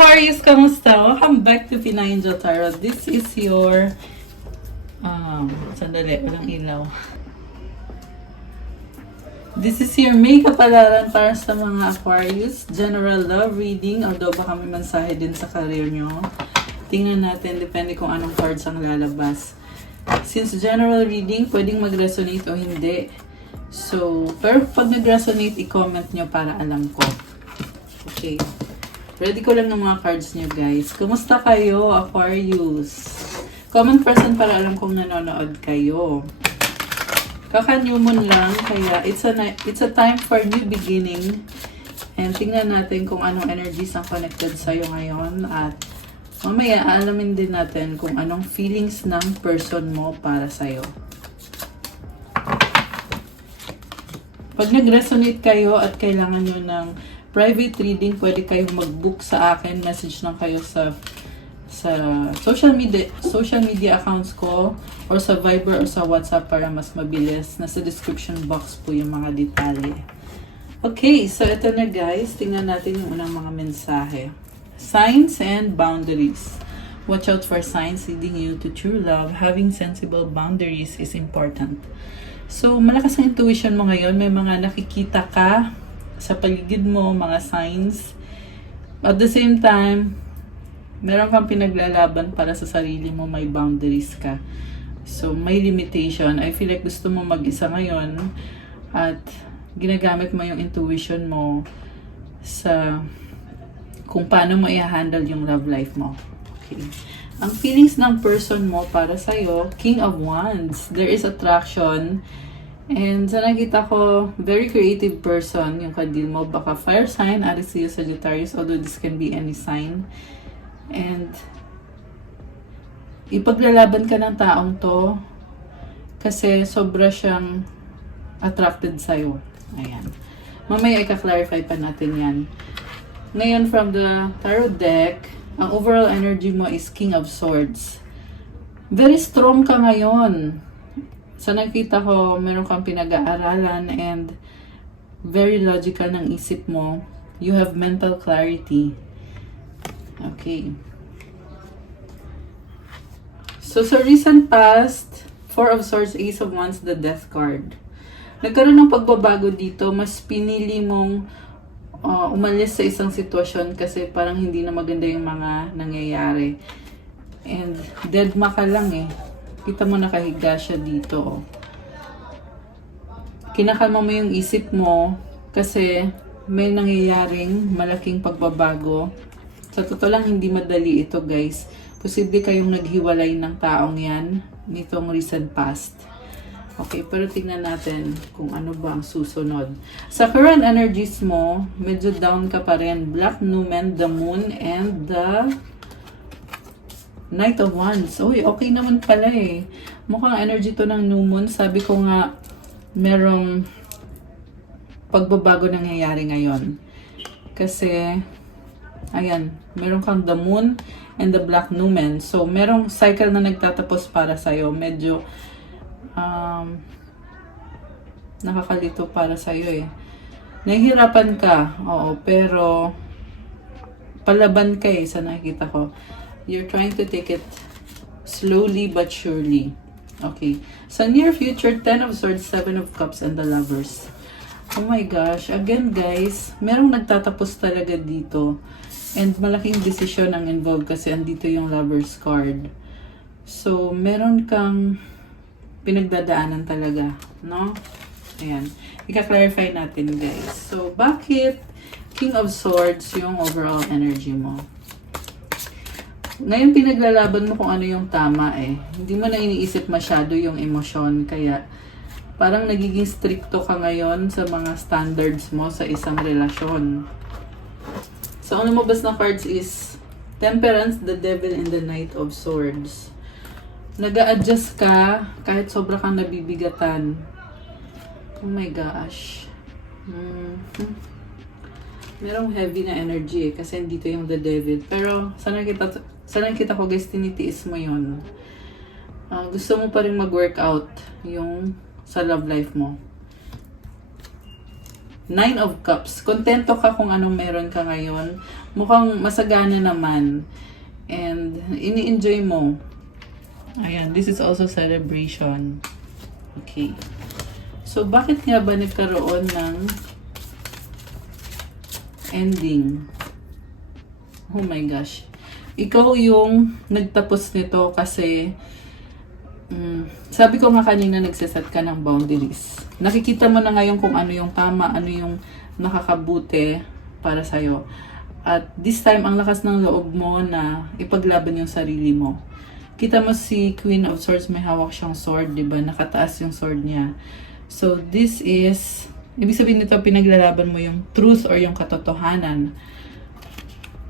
Aquarius, kamusta? Welcome back to Pinay Angel Tarot. This is your sandali, walang ilaw. This is your May kapalaran para sa mga Aquarius. General love reading, although baka may mensahe din sa career nyo. Tingnan natin, depende kung anong cards ang lalabas. Since general reading, pwedeng mag-resonate o hindi. So, pero pag nag-resonate, i-comment nyo para alam ko. Okay. Ready ko lang ng mga cards nyo, guys. Kumusta kayo, Aquarius? Comment person para alam kung nanonood kayo. Kaka-new moon lang, kaya it's a time for new beginning. And tingnan natin kung anong energies ang connected sa'yo ngayon. At mamaya, alamin din natin kung anong feelings ng person mo para sa'yo. Pag nag-resonate kayo at kailangan nyo ng private reading, pwede kayong mag-book sa akin. Message lang kayo sa social media accounts ko or sa Viber or sa WhatsApp para mas mabilis. Nasa description box po yung mga detalye. Okay, so ito na guys. Tingnan natin yung unang mga mensahe. Signs and boundaries. Watch out for signs leading you to true love. Having sensible boundaries is important. So, malakas ang intuition mo ngayon. May mga nakikita ka sa paligid mo, mga signs. At the same time, meron kang pinaglalaban para sa sarili mo, may boundaries ka. So, may limitation. I feel like gusto mo mag-isa ngayon at ginagamit mo yung intuition mo sa kung paano mo i-handle yung love life mo. Okay. Ang feelings ng person mo para sa'yo, King of Wands. There is attraction. And sa nakita ko, very creative person yung kadil mo. Baka fire sign, Aries, Leo, Sagittarius, although this can be any sign. And ipaglalaban ka ng taong to kasi sobra siyang attracted sa'yo. Ayan. Mamaya ika-clarify pa natin yan. Ngayon from the tarot deck, ang overall energy mo is King of Swords. Very strong ka ngayon. Sa nakita ko, meron kang pinag-aaralan and very logical ng isip mo. You have mental clarity. Okay. So, sa recent past, Four of Swords, Ace of Wands, the Death card. Nagkaroon ng pagbabago dito. Mas pinili mong umalis sa isang sitwasyon kasi parang hindi na maganda yung mga nangyayari. And deadma ka lang eh. Kita mo nakahiga siya dito. Oh. Kinakalma mo yung isip mo kasi may nangyayaring malaking pagbabago. Sa totoo lang, hindi madali ito guys. Posible kayong naghiwalay ng taong yan nitong recent past. Okay, pero tingnan natin kung ano ba ang susunod. Sa current energies mo, medyo down ka pa rin. Black Numen, the Moon, and the Knight of Wands. Uy, okay naman pala eh. Mukhang energy to ng New Moon. Sabi ko nga, merong pagbabago nangyayari ngayon. Kasi, ayan, meron kang the Moon and the Black Numen. So, merong cycle na nagtatapos para sa'yo. Medyo, nakakalito para sa'yo eh. Nahihirapan ka, oo, pero palaban ka eh sa nakikita ko. You're trying to take it slowly but surely. Okay. Sa near future, 10 of Swords, 7 of Cups, and the Lovers. Oh my gosh. Again, guys, merong nagtatapos talaga dito. And malaking decision ang involved kasi andito yung Lovers card. So, meron kang pinagdadaanan talaga. No? Ayan. Ika-clarify natin, guys. So, bakit King of Swords yung overall energy mo? Ngayon pinaglalaban mo kung ano yung tama eh. Hindi mo na iniisip masyado yung emosyon. Kaya parang nagiging stricto ka ngayon sa mga standards mo sa isang relasyon. So ang lumabas na cards is Temperance, the Devil, and the Knight of Swords. Nag-a-adjust ka kahit sobra kang nabibigatan. Oh my gosh. Merong heavy na energy eh, kasi dito yung the devil. Pero, sana kita ko guys, tinitiis mo yun. Gusto mo pa rin mag-workout yung sa love life mo. Nine of Cups. Kontento ka kung anong meron ka ngayon. Mukhang masagana naman. And ini-enjoy mo. Ayan, this is also celebration. Okay. So, bakit nga ba nagkaroon ng ending? Oh my gosh. Ikaw yung nagtapos nito kasi sabi ko nga kanina nagsiset ka ng boundaries. Nakikita mo na ngayon kung ano yung tama, ano yung nakakabuti para sa'yo. At this time, ang lakas ng loob mo na ipaglaban yung sarili mo. Kita mo si Queen of Swords, may hawak siyang sword, di ba? Nakataas yung sword niya. So, this is, ibig sabihin nito, pinaglalaban mo yung truth or yung katotohanan.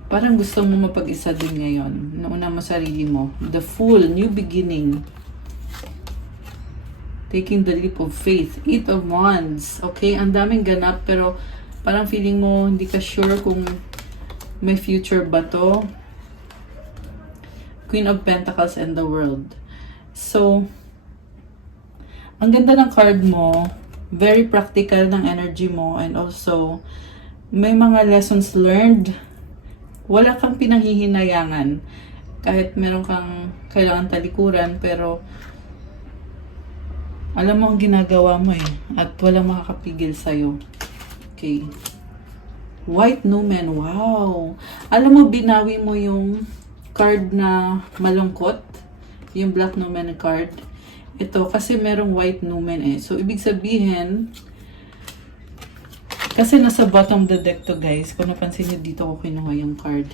Parang gusto mo mapag-isa din ngayon. Nauna mo sarili mo. The Fool, new beginning. Taking the leap of faith. Eight of Wands. Okay, ang daming ganap pero parang feeling mo hindi ka sure kung may future ba to. Queen of Pentacles and the World. So, ang ganda ng card mo. Very practical ng energy mo and also may mga lessons learned. Wala kang pinanghihinayangan. Kahit meron kang kailangan talikuran pero alam mo ang ginagawa mo eh. At walang makakapigil sa'yo. Okay. White Numen. Wow. Alam mo, binawi mo yung card na malungkot. Yung Black Numen card. Ito, kasi merong White Numen eh. So, ibig sabihin, kasi nasa bottom of the deck to guys. Kung napansin nyo dito ko kinuha yung card.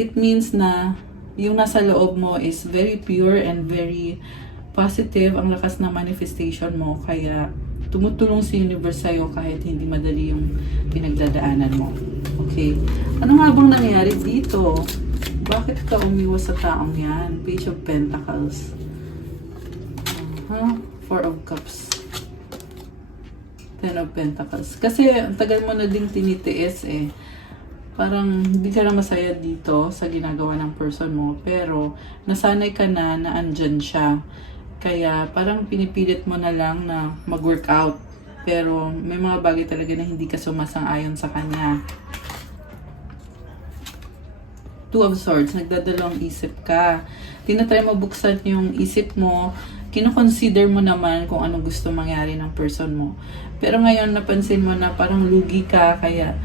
It means na yung nasa loob mo is very pure and very positive, ang lakas na manifestation mo, kaya tumutulong si universe sa'yo kahit hindi madali yung pinagdadaanan mo. Okay. Ano nga bang nangyari dito? Bakit ka umiwas sa taong yan? Page of Pentacles. Four of Cups. Ten of Pentacles. Kasi ang tagal mo na ding tinitiis eh. Parang hindi ka na masaya dito sa ginagawa ng person mo. Pero nasanay ka na andyan siya. Kaya parang pinipilit mo na lang na mag-workout. Pero may mga bagay talaga na hindi ka sumasang-ayon sa kanya. Two of Swords, nagdadalawang isip ka. Tinatry mo buksan yung isip mo. Kino-consider mo naman kung anong gusto mangyari ng person mo. Pero ngayon napansin mo na parang lugi ka, kaya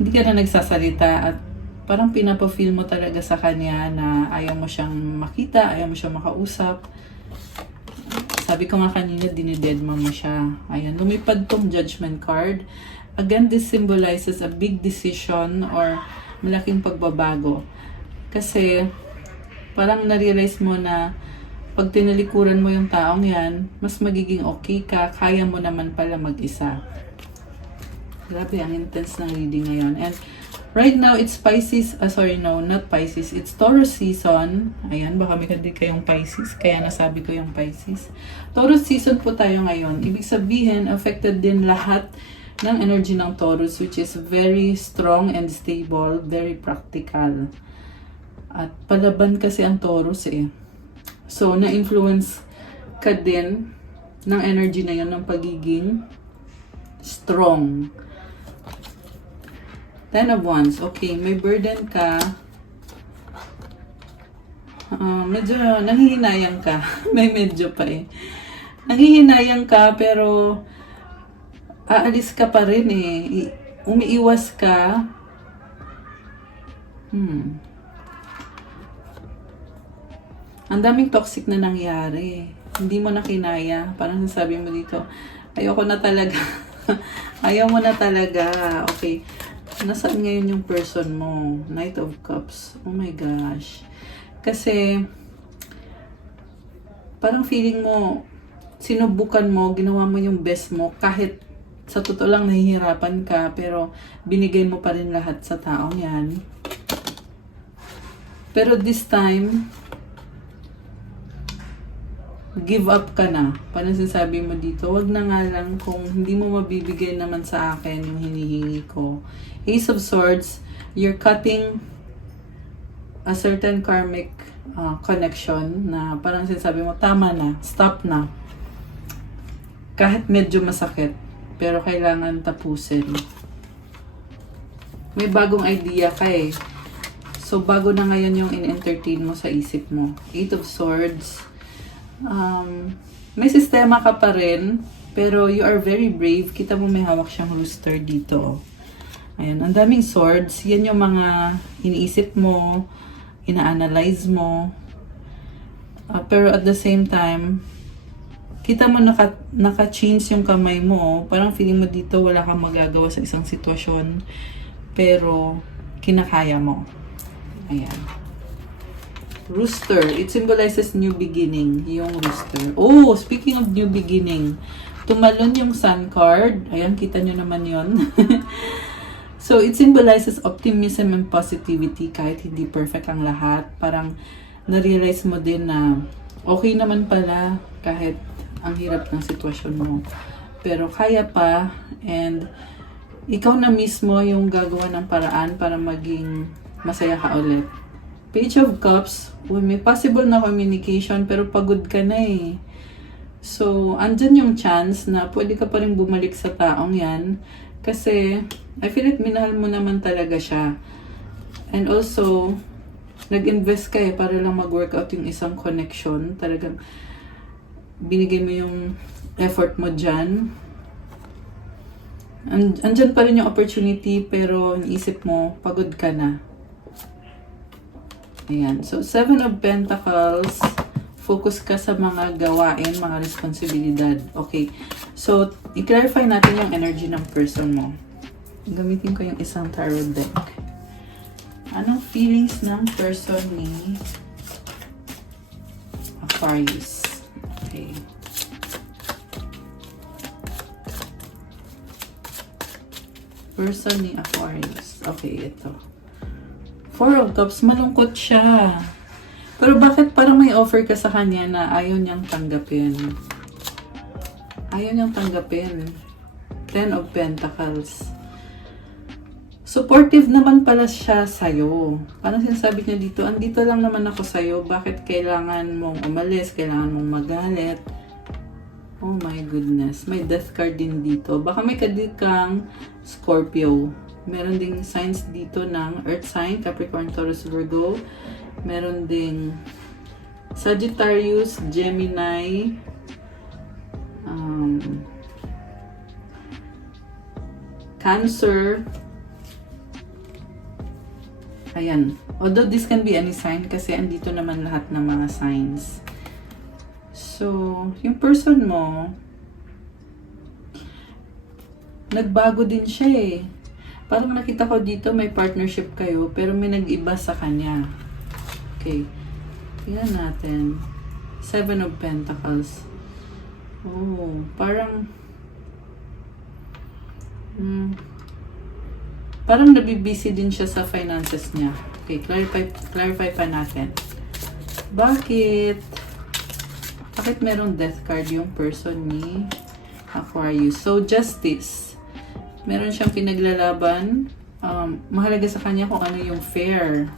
hindi ka na nagsasalita at parang pinapa-feel mo talaga sa kanya na ayaw mo siyang makita, ayaw mo siyang makausap. Sabi ko nga kanina, dinidedma mo siya. Ayan, lumipad tong Judgment card. Again, this symbolizes a big decision or malaking pagbabago. Kasi, parang na-realize mo na pag tinalikuran mo yung taong yan, mas magiging okay ka, kaya mo naman pala mag-isa. Grabe, ang intense ng reading ngayon. And right now, it's Pisces, not Pisces, it's Taurus season. Ayan, baka may hindi kayong Pisces, kaya nasabi ko yung Pisces. Taurus season po tayo ngayon. Ibig sabihin, affected din lahat ng energy ng Taurus, which is very strong and stable, very practical. At palaban kasi ang Taurus eh. So, na-influence ka din ng energy na yun, ng pagiging strong. Ten of Wands. Okay, may burden ka. Medyo nanghihinayang ka. May medyo pa eh. Nanghihinayang ka pero aalis ka pa rin eh. Umiiwas ka. Ang daming toxic na nangyari. Hindi mo na kinaya. Parang sasabi mo dito, ayoko na talaga. Ayaw mo na talaga. Okay. Nasaan ngayon yung person mo? Knight of Cups. Oh my gosh. Kasi, parang feeling mo, sinubukan mo, ginawa mo yung best mo, kahit sa totoo lang nahihirapan ka, pero binigay mo pa rin lahat sa taong yan. Pero this time, give up ka na. Parang sinasabi mo dito, wag na nga lang kung hindi mo mabibigay naman sa akin yung hinihingi ko. Ace of Swords, you're cutting a certain karmic connection na parang sinasabi mo, tama na, stop na. Kahit medyo masakit. pero kailangan tapusin. May bagong idea ka eh. So, bago na ngayon yung in-entertain mo sa isip mo. Eight of Swords. May sistema ka pa rin, pero you are very brave. Kita mo may hawak siyang rooster dito. Ayan, ang daming swords. Yan yung mga iniisip mo, ina-analyze mo. Pero at the same time, kita mo naka-change yung kamay mo. Parang feeling mo dito wala kang magagawa sa isang sitwasyon. Pero kinakaya mo. Ayan. Rooster. It symbolizes new beginning. Yung rooster. Oh, speaking of new beginning. Tumalon yung sun card. Ayan, kita nyo naman yon. So, it symbolizes optimism and positivity kahit hindi perfect ang lahat. Parang na-realize mo din na okay naman pala kahit ang hirap ng sitwasyon mo. Pero kaya pa, and ikaw na mismo yung gagawa ng paraan para maging masaya ka ulit. Page of Cups, may possible na communication pero pagod ka na eh. So, andyan yung chance na pwede ka pa rin bumalik sa taong yan kasi I feel like minahal mo naman talaga siya. And also, nag-invest ka eh para lang mag-workout yung isang connection. Talagang binigay mo yung effort mo dyan. Andyan pa rin yung opportunity pero naisip mo, pagod ka na. Ayan. So, Seven of Pentacles, focus ka sa mga gawain, mga responsibilidad. Okay. So, i-clarify natin yung energy ng person mo. Gamitin ko yung isang tarot deck. Anong feelings ng person ni Aquarius? Okay. Person ni Aquarius. Okay, ito. Four of Cups, malungkot siya. Pero bakit parang may offer ka sa kanya na ayaw niyang tanggapin? Ayaw niyang tanggapin. Ten of Pentacles. Supportive naman pala siya sa'yo. Parang sinasabi niya dito, andito lang naman ako sa'yo. Bakit kailangan mong umalis? Kailangan mong magalit? Oh my goodness. May death card din dito. Baka may kadik kang Scorpio. Meron ding signs dito ng Earth sign, Capricorn, Taurus, Virgo. Meron ding Sagittarius, Gemini, Cancer. Ayan. Although this can be any sign kasi andito naman lahat ng mga signs. So, yung person mo, nagbago din siya eh. Parang nakita ko dito may partnership kayo pero may nag-iba sa kanya. Okay. Tingnan natin. Seven of Pentacles. Oh, parang parang nabibisi din siya sa finances niya. Okay, clarify pa natin. Bakit merong death card yung person ni Aquarius? So, justice. Meron siyang pinaglalaban. Mahalaga sa kanya kung ano yung fair.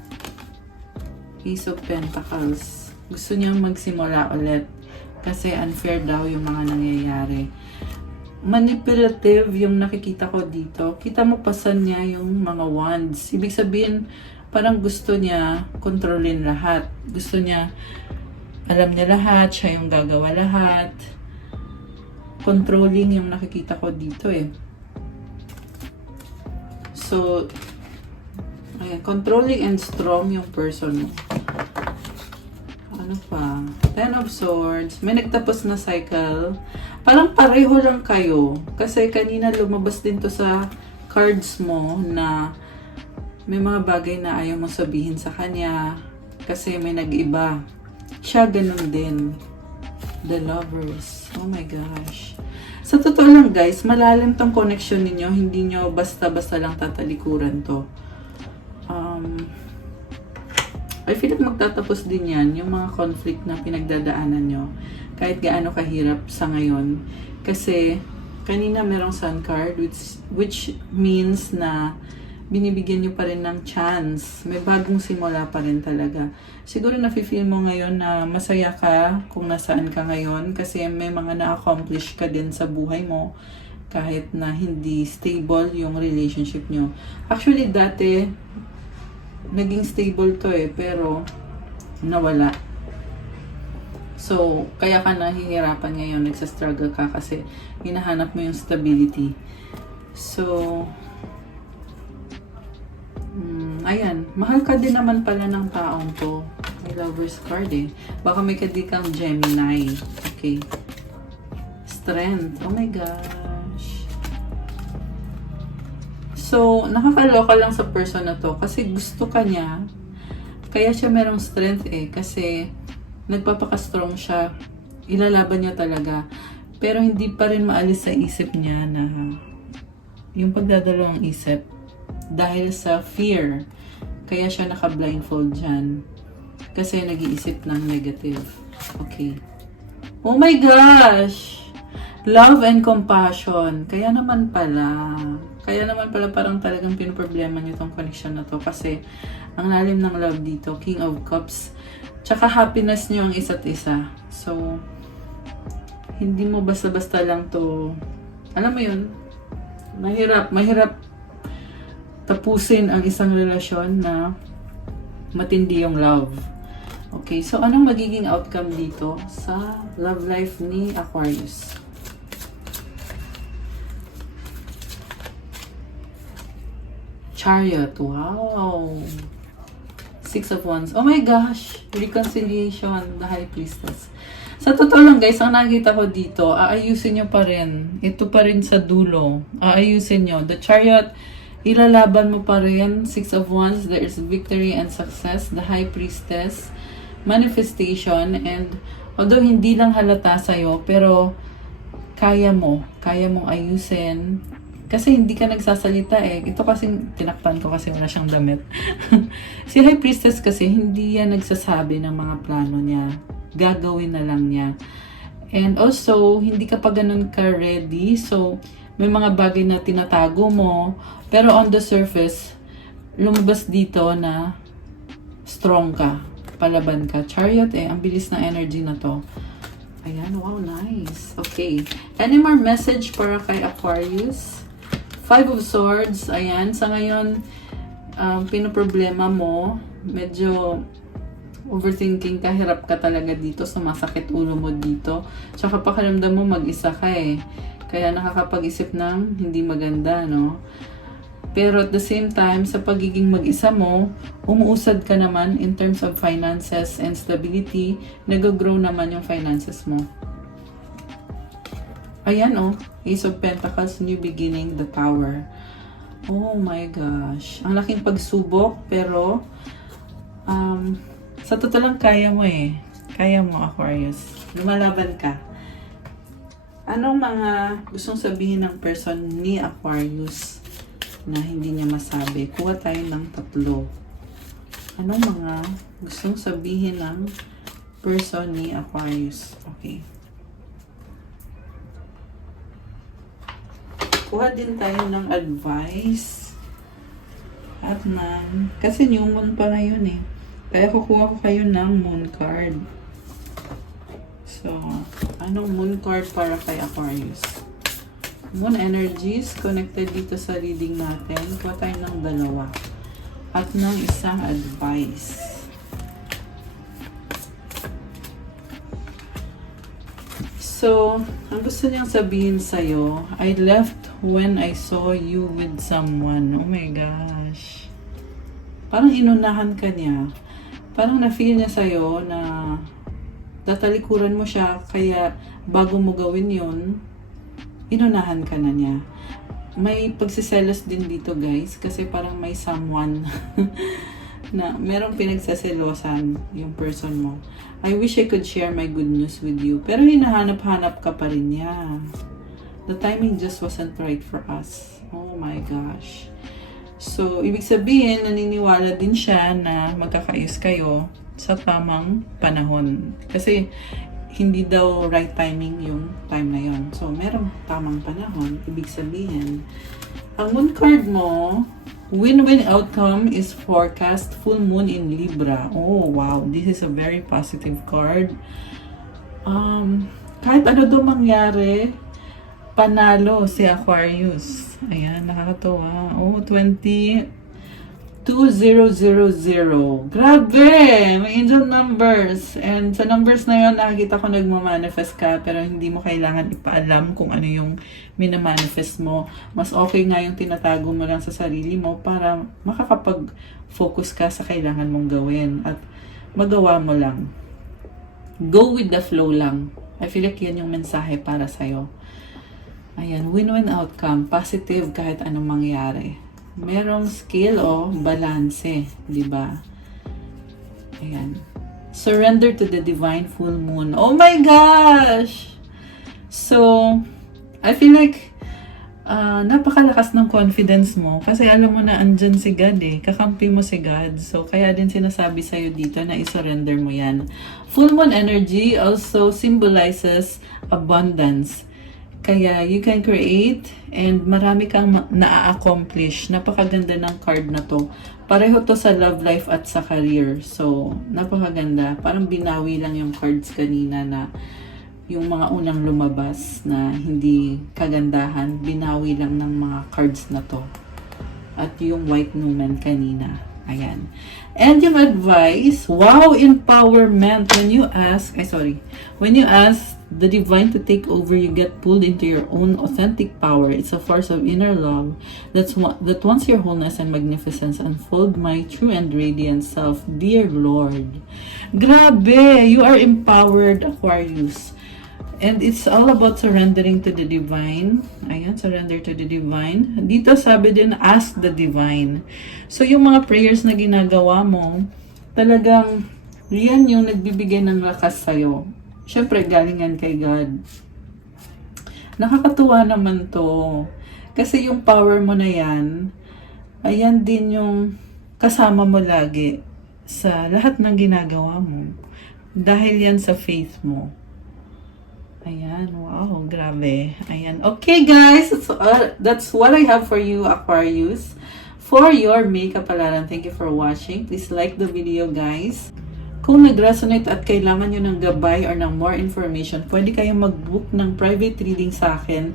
Ace of Pentacles. Gusto niyang magsimula ulit. Kasi unfair daw yung mga nangyayari. Manipulative yung nakikita ko dito. Kita mo pasan niya yung mga wands. Ibig sabihin, parang gusto niya kontrolin lahat. Gusto niya, alam niya lahat. Siya yung gagawa lahat. Controlling yung nakikita ko dito eh. So, ayan, controlling and strong yung person mo. Ano pa? Ten of Swords. May nagtapos na cycle. Parang pareho lang kayo. Kasi kanina lumabas din to sa cards mo na may mga bagay na ayaw mo sabihin sa kanya. Kasi may nag-iba. Siya ganun din. The Lovers. Oh my gosh. Sa totoo lang guys, malalim tong connection ninyo. Hindi nyo basta-basta lang tatalikuran to. I feel like magtatapos din yan, yung mga conflict na pinagdadaanan nyo. Kahit gaano kahirap sa ngayon. Kasi, kanina merong sun card, which means na binibigyan nyo pa rin ng chance. May bagong simula pa rin talaga. Siguro nafe-feel mo ngayon na masaya ka kung nasaan ka ngayon kasi may mga na-accomplish ka din sa buhay mo. kahit na hindi stable yung relationship nyo. Actually, dati, naging stable to pero nawala. So, kaya ka nahihirapan ngayon, nagsastruggle ka kasi hinahanap mo yung stability. So, ayan, mahal ka din naman pala ng taong to. May Lover's card Baka may kadikang Gemini. Okay. Strength. Oh my gosh. So, nakakaloka lang sa person na to kasi gusto ka niya. Kaya siya merong strength kasi nagpapaka-strong siya. Ilalaban niya talaga. Pero hindi pa rin maalis sa isip niya na yung pagdadalawang isip dahil sa fear. Kaya siya naka-blindfold dyan. Kasi nag-iisip ng negative. Okay. Oh my gosh! Love and compassion. Kaya naman pala parang talagang pinoproblema niyo tong connection na to. Kasi ang lalim ng love dito, King of Cups. Tsaka happiness niyo ang isa't isa. So, hindi mo basta-basta lang to, alam mo yun, mahirap tapusin ang isang relasyon na matindi yung love. Okay, so anong magiging outcome dito sa love life ni Aquarius? Chariot, wow! Six of Wands. Oh my gosh! Reconciliation, the High Priestess. Sa totoo lang guys, ang nakita ko dito, aayusin nyo pa rin. Ito pa rin sa dulo. Aayusin nyo. The Chariot, ilalaban mo pa rin. Six of Wands, there is victory and success. The High Priestess, manifestation. And although hindi lang halata sa'yo, pero kaya mong ayusin. Kasi hindi ka nagsasalita Ito kasing tinakpan ko kasi wala siyang damit. Si High Priestess kasi hindi yan nagsasabi ng mga plano niya. Gagawin na lang niya. And also, hindi ka pa ganun ka ready. So, may mga bagay na tinatago mo. Pero on the surface, lumabas dito na strong ka. Palaban ka. Chariot ang bilis na energy na to. Ayan, wow, nice. Okay. Any more message para kay Aquarius? Five of Swords, ayan, sa ngayon, pinoproblema mo, medyo overthinking ka, hirap ka talaga dito, sumasakit ulo mo dito, tsaka pakiramdam mo mag-isa ka kaya nakakapag-isip ng hindi maganda, no? Pero at the same time, sa pagiging mag-isa mo, umuusad ka naman in terms of finances and stability, nag-grow naman yung finances mo. Ayan Ace of Pentacles, New Beginning, the Tower. Oh my gosh. Ang laking pagsubok, pero sa totoo lang kaya mo Kaya mo, Aquarius. Lumalaban ka. Anong mga gustong sabihin ng person ni Aquarius na hindi niya masabi? Kuha tayo ng 3. Anong mga gustong sabihin ng person ni Aquarius? Okay. Kuha din tayo ng advice at kasi new moon pa ngayon kaya kukuha ko kayo ng moon card. So, anong moon card para kay Aquarius? Moon energies connected dito sa reading natin. Kuha tayo ng 2 at ng isang advice. So, ang gusto niyang sabihin sa'yo, I left when I saw you with someone. Oh my gosh. Parang inunahan ka niya. Parang na-feel niya sa'yo na tatalikuran mo siya, kaya bago mo gawin yun, inunahan ka na niya. May pagsiselos din dito guys, kasi parang may someone na merong pinagsaselosan yung person mo. I wish I could share my good news with you. Pero hinahanap-hanap ka pa rin niya. The timing just wasn't right for us. Oh my gosh. So, ibig sabihin, naniniwala din siya na magkakaayos kayo sa tamang panahon. Kasi, hindi daw right timing yung time na yon. So, merong tamang panahon. Ibig sabihin, ang moon card mo, win-win outcome is forecast, full moon in Libra. Oh, wow. This is a very positive card. Kahit ano daw mangyari, panalo si Aquarius. Ayan, nakakatawa. Oh, 20. Grabe! May angel numbers. And sa numbers na yun, nakikita ko nagmamanifest ka, pero hindi mo kailangan ipaalam kung ano yung minamanifest mo. Mas okay nga yung tinatago mo lang sa sarili mo para makakapag-focus ka sa kailangan mong gawin at magawa mo lang. Go with the flow lang. I feel like yan yung mensahe para sa'yo. Ayan, win-win outcome. Positive kahit anong mangyari. Merong skill o balanse, di ba? Ayan. Surrender to the divine full moon. Oh my gosh! So, I feel like napakalakas ng confidence mo kasi alam mo na andyan si God eh. Kakampi mo si God. So, kaya din sinasabi sa'yo dito na isurrender mo yan. Full moon energy also symbolizes abundance. Kaya you can create and marami kang na-accomplish. Napakaganda ng card na to. Pareho to sa love life at sa career. So, napakaganda. Parang binawi lang yung cards kanina na yung mga unang lumabas na hindi kagandahan. Binawi lang ng mga cards na to. At yung white numen kanina. Ayan. And yung advice, wow, empowerment. When you ask the divine to take over, you get pulled into your own authentic power. It's a force of inner love that wants your wholeness and magnificence unfold my true and radiant self, dear Lord. Grabe! You are empowered, Aquarius. And it's all about surrendering to the divine. Ayan, surrender to the divine. Dito sabi din, ask the divine. So, yung mga prayers na ginagawa mo, talagang yan yung nagbibigay ng lakas sa'yo. Siyempre, galing yan kay God. Nakakatuwa naman to. Kasi yung power mo na yan, ayan din yung kasama mo lagi sa lahat ng ginagawa mo. Dahil yan sa faith mo. Ayan, wow, grabe. Ayan. Okay, guys, that's what I have for you, Aquarius. For your makeup alaran. Thank you for watching. Please like the video, guys. Kung nag-resonate at kailangan nyo ng gabay or ng more information, pwede kayong mag-book ng private reading sa akin.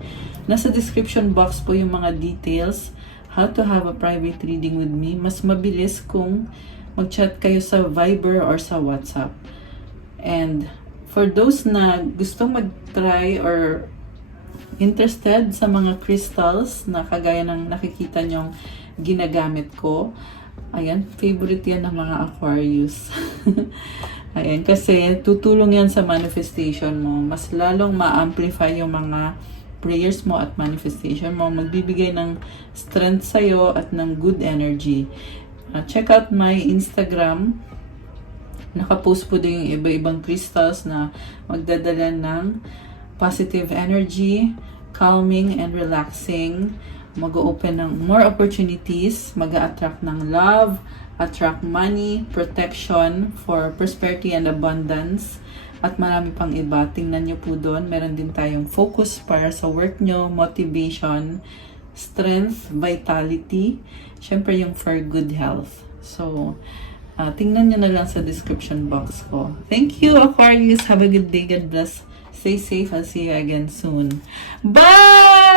Nasa description box po yung mga details. How to have a private reading with me. Mas mabilis kung mag-chat kayo sa Viber or sa WhatsApp. And for those na gustong mag-try or interested sa mga crystals na kagaya ng nakikita nyong ginagamit ko, ayan, favorite yan ng mga Aquarius. Ayan, kasi tutulong yan sa manifestation mo. Mas lalong ma-amplify yung mga prayers mo at manifestation mo. Magbibigay ng strength sa'yo at ng good energy. Check out my Instagram. Nakapost po din yung iba-ibang crystals na magdadala ng positive energy, calming and relaxing. Mag-open ng more opportunities, mag-attract ng love, attract money, protection for prosperity and abundance, at marami pang iba. Tingnan nyo po doon. Meron din tayong focus para sa work nyo, motivation, strength, vitality, syempre yung for good health. So, tingnan nyo na lang sa description box ko. Thank you, Aquarius. Have a good day. God bless. Stay safe. I'll see you again soon. Bye!